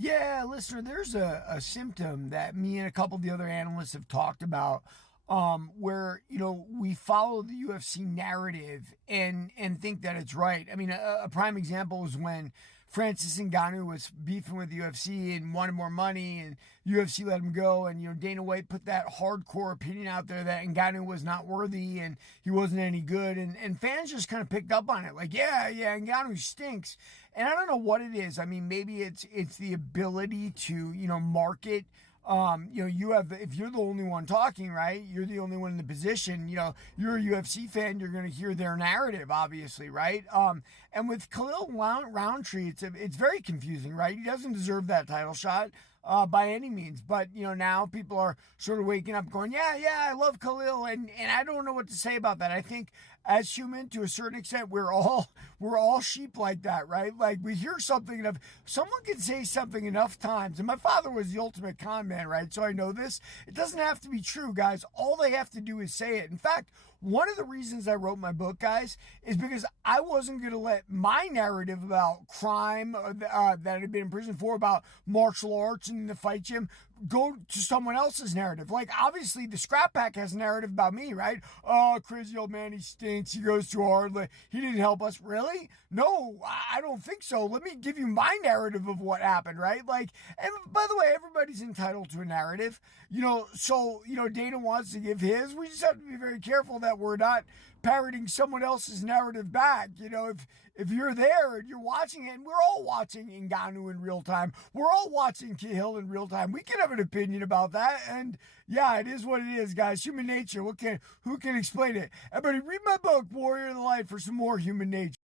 Yeah, listener, there's a symptom that me and a couple of the other analysts have talked about, where we follow the UFC narrative and think that it's right. I mean, a prime example is when Francis Ngannou was beefing with the UFC and wanted more money, and UFC let him go. And Dana White put that hardcore opinion out there that Ngannou was not worthy and he wasn't any good, and fans just kind of picked up on it, like, yeah, Ngannou stinks. And I don't know what it is. I mean, maybe it's the ability to market. You have, if you're the only one talking, right? You're the only one in the position. You're a UFC fan. You're going to hear their narrative, obviously, right? And with Khalil Roundtree, it's very confusing, right? He doesn't deserve that title shot. By any means, but now people are sort of waking up, going, yeah, I love Khalil, and I don't know what to say about that. I think as human, to a certain extent, we're all sheep like that, right? Like, we hear something enough, someone can say something enough times, and my father was the ultimate con man, right? So I know this. It doesn't have to be true, guys. All they have to do is say it. In fact, one of the reasons I wrote my book, guys, is because I wasn't going to let my narrative about crime that I'd been in prison for, about martial arts and the fight gym, go to someone else's narrative. Like, obviously, the Scrap Pack has a narrative about me, right? Oh, crazy old man, he stinks. He goes too hard. He didn't help us. Really? No, I don't think so. Let me give you my narrative of what happened, right? Like, and by the way, everybody's entitled to a narrative, so, Dana wants to give his. We just have to be very careful that we're not parroting someone else's narrative back. If you're there and you're watching it, and we're all watching Ngannou in real time, we're all watching Cahill in real time, we can have an opinion about that. And yeah, it is what it is, guys. Human nature. Who can explain it? Everybody read my book, Warrior of the Light, for some more human nature.